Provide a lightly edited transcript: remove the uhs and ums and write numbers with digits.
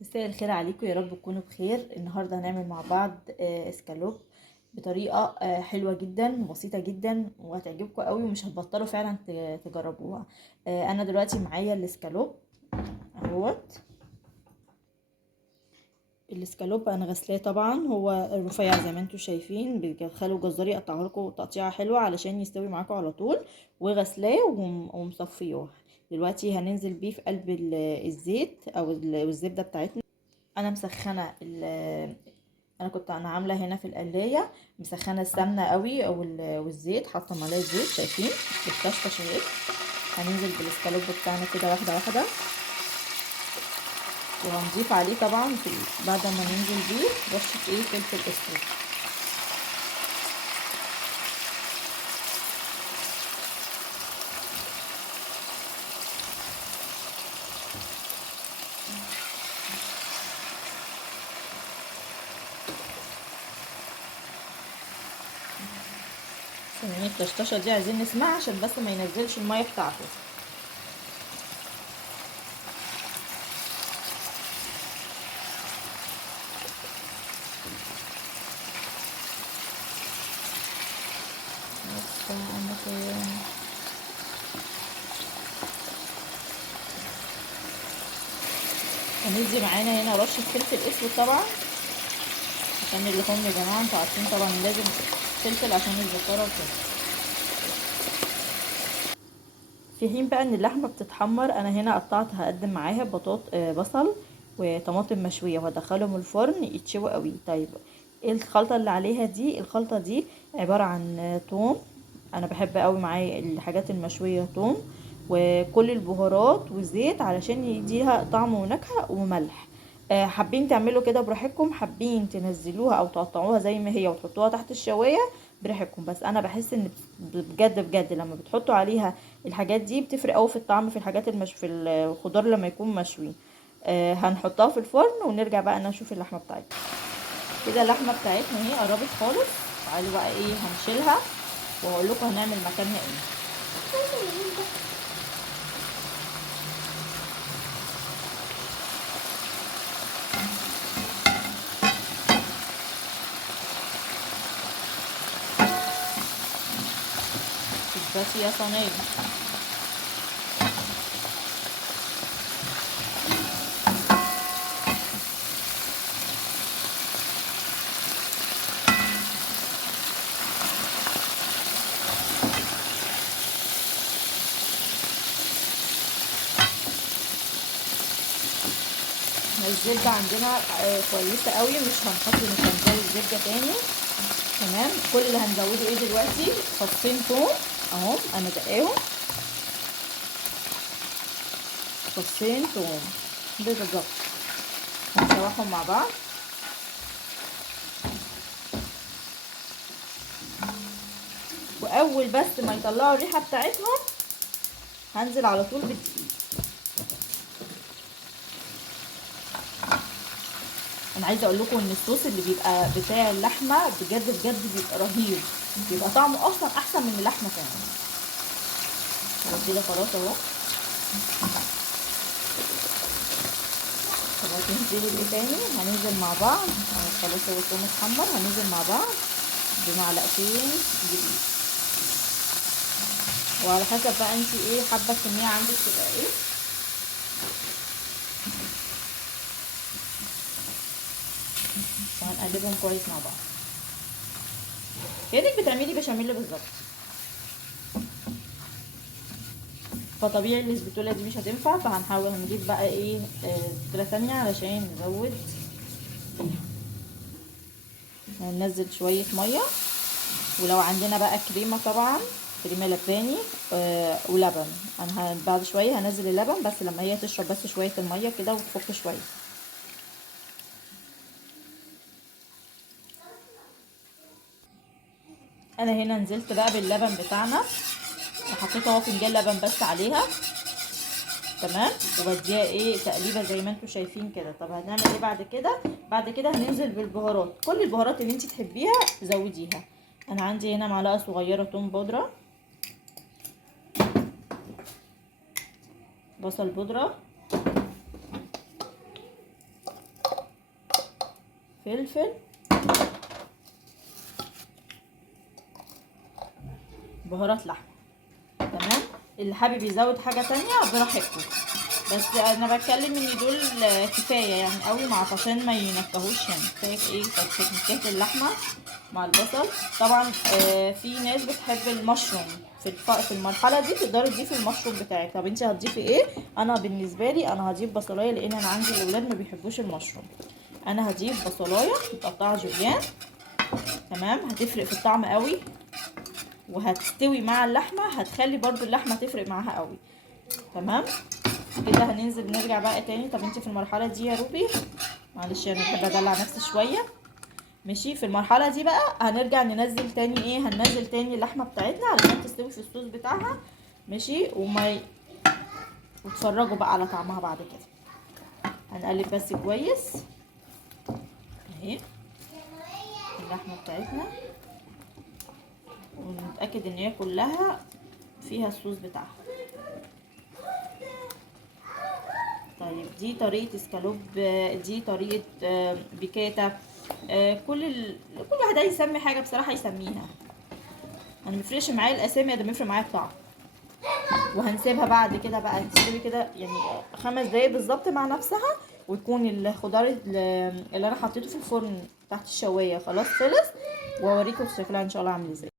مساء الخير عليكم، يا رب تكونوا بخير. النهارده هنعمل مع بعض اسكالوب بطريقه حلوه جدا وبسيطه جدا وهتعجبكم قوي ومش هتبطلوا فعلا تجربوها. انا دلوقتي معايا الاسكالوب اهوت. الاسكالوب انا غسلاه طبعا، هو رفيع زي ما انتم شايفين. بتخلوا الجزار يقطعه لكم تقطيعه حلوه علشان يستوي معاكم على طول، وغسلاه ومصفياه. دلوقتي هننزل بيه في قلب الزيت او الزبده بتاعتنا. انا مسخنه انا عامله هنا في القلايه، مسخنه السمنه قوي والزيت، حاطه معلقه زيت شايفين بتطشطش اهي. هننزل بالاسكالوب بتاعنا كده واحده واحده، وهنضيف عليه طبعا بعد ما ننزل بيه رشه فلفل اسود. سمعين الطشطشه دي عايزين نسمعها عشان بس ما ينزلش الميه بتاعته. بس هندي معانا هنا رشه فلفل اسود طبعا عشان اللحوم يا جماعه، انتوا عارفين طبعا لازم فلفل عشان الزفاره وكده. في حين بقى ان اللحمه بتتحمر، انا هنا قطعت هقدم معاها بصل وطماطم مشويه وهدخلهم الفرن يتشوي قوي. طيب ايه الخلطه اللي عليها دي؟ الخلطه دي عباره عن توم. انا بحب قوي معايا الحاجات المشويه توم وكل البهارات وزيت علشان يديها طعم ونكهه وملح. حابين تعملوا كده براحتكم، حابين تنزلوها او تقطعوها زي ما هي وتحطوها تحت الشوايه براحتكم. بس انا بحس ان بجد بجد لما بتحطوا عليها الحاجات دي بتفرق قوي في الطعم، في الحاجات في الخضار لما يكون مشوي. هنحطها في الفرن ونرجع بقى نشوف اللحمه بتاعتنا. كده اللحمه بتاعتنا اهي قربت خالص. تعالوا بقى هنشيلها وهقول لكم هنعمل مكانها ايه. بس يا صينيه الزبده عندنا كويسه قوي، مش هنزود زبده تاني. تمام. كل اللي هنزوده دلوقتي فصين توم اهو، انا دقاهم فصين توم بالظبط. هنشوحهم مع بعض. واول بس ما يطلعوا الريحه بتاعتهم هنزل على طول بالدقيق. انا عايزه اقول لكم ان الصوص اللي بيبقى بتاع اللحمه بجد بجد بيبقى رهيب، بيبقى طعمه اصلا احسن من اللحمه كمان. كده خلاص اهو. خلاص ننزل تاني، هننزل مع بعض. خلاص هو الثوم اتحمر، هننزل مع بعض بمعلقتين دقيق، وعلى حسب بقى انت حابه الكميه عندك تبقى ايه. وهنقلبهم كويس مع بعض كأنك بتعملي بشاميل بالظبط. فطبيعي الاسبتوله دي مش هتنفع، فهنحاول هنجيب بقى اسبتوله تانية علشان نزود. هننزل شويه ميه، ولو عندنا بقى كريمه طبعا كريمه لباني ولبن. انا بعد شويه هنزل اللبن بس لما هي تشرب بس شويه الميه كده وتفك شويه. انا هنا نزلت بقى باللبن بتاعنا وحطيت اهو فنجان لبن بس عليها. تمام. وبديها تقليبه زي ما انتم شايفين كده. طب هنعمل ايه بعد كده؟ بعد كده هننزل بالبهارات، كل البهارات اللي انت تحبيها زوديها. انا عندي هنا معلقه صغيره توم بودره، بصل بودره، فلفل، بهارات لحمه. تمام. اللي حابب يزود حاجه تانية براحتكم، بس انا بتكلم ان دول كفايه يعني قوي مع عشان ما ينكهوش يعني. كفايه ايه تكه اللحمه مع البصل. طبعا في ناس بتحب المشروم في المرحله دي تقدري تضيفي المشروم بتاعك. طب انت هتضيفي ايه؟ انا بالنسبه لي انا هضيف بصلايه، لان انا عندي الاولاد ما بيحبوش المشروم. انا هضيف بصلايه متقطعه جوليان. تمام. هتفرق في الطعم قوي، وهتستوي مع اللحمه، هتخلي برضو اللحمه تفرق معاها قوي. تمام كده. هننزل نرجع بقى تاني. طب انت في المرحله دي يا روبي، معلش انا بحب ادلع نفسي شويه. ماشي. في المرحله دي بقى هنرجع ننزل تاني ايه، هننزل تاني اللحمه بتاعتنا علشان تستوي في الصوص بتاعها. ماشي. وتفرجوا بقى على طعمها بعد كده. هنقلب بس كويس اهي اللحمه بتاعتنا، ونتاكد ان هي كلها فيها الصوص بتاعها. طيب دي طريقه اسكالوب، دي طريقه بيكاتا. كل واحد عايز يسمي حاجه بصراحه يسميها. انا مفرقش معايا الاسامي، ده بيفرق معايا الطعم. وهنسيبها بعد كده بقى تستوي كده يعني 5 دقايق بالظبط مع نفسها، ويكون الخضار اللي انا حطيته في الفرن تحت الشوايه خلاص خلص. واوريكم شكلها ان شاء الله عامل ازاي.